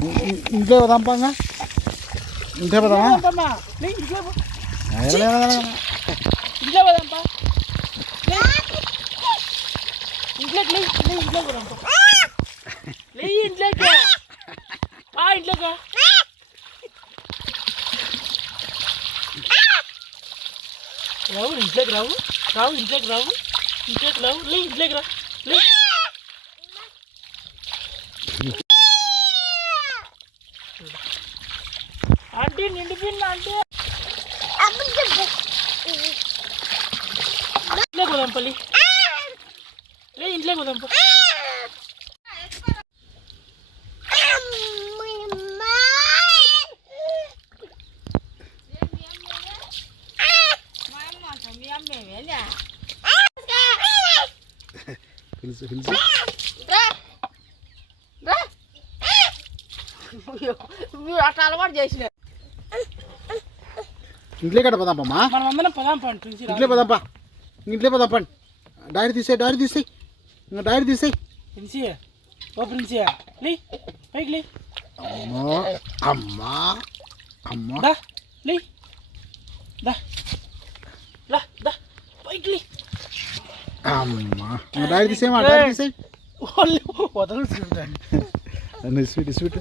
ఇంట్లో పోదాంపంగా ఇంట్లో పోదామా ఇంట్లో పోదాంపా ఇంట్లోకి ఇంట్లో పోదాంపా ఇంట్లోకి ఇంట్లోకి రావు ఇంట్లోకి రావు ఇంట్లోకి రావు ఇంట్లోకి రా ఆంటీ నిండిపోయింది ఆంటీ ఇంట్లో పోదాం పల్లి ఇంట్లో పోదాం అట్లా అలవాటు చేసిన ఇంట్లో కట్ట పోదాంపమ్మా మనం అందరం పోదాం పండి ఇంట్లో పోదాంపా ఇంట్లో పోదాం పండి డైరీ తీసేయి ఇంకా డైరీ తీసేయి ప్రిన్సీ ఓ ప్రిన్సీ లే పైకి లే అమ్మా దా లే దా దా పైకి లే అమ్మా డైరీ తీసేయమా డైరీ తీసేయి వదలు స్వీట్